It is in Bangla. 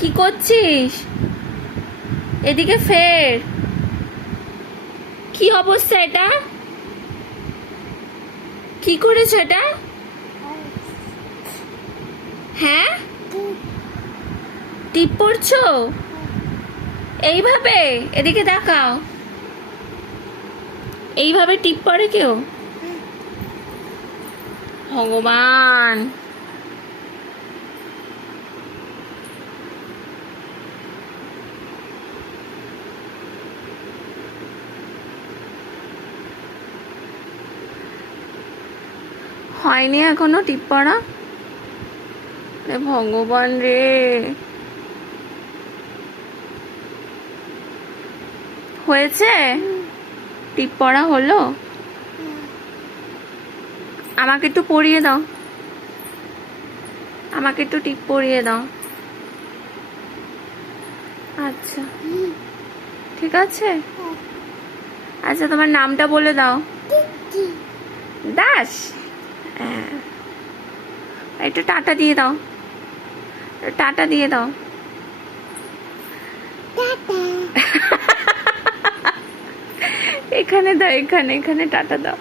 কি করছিস? এদিকে ফের। কি অবস্থা এটা? কি করেছ এটা? হ্যাঁ, টিপ পড়ছো এইভাবে? এদিকে দেখাও। এইভাবে টিপ পড়ে কেউ? ভগবান, হয়নি এখনো টিপ পড়া? রে ভগবান রে, হয়েছে? টিপ পড়া হলো? আমাকে একটু পরিয়ে দাও, আমাকে একটু টিপ পরিয়ে দাও। আচ্ছা, ঠিক আছে। আচ্ছা, তোমার নামটা বলে দাও। দাস। হ্যাঁ, একটু টাটা দিয়ে দাও, টাটা দিয়ে দাও। এখানে দাও, এখানে এখানে টাটা দাও।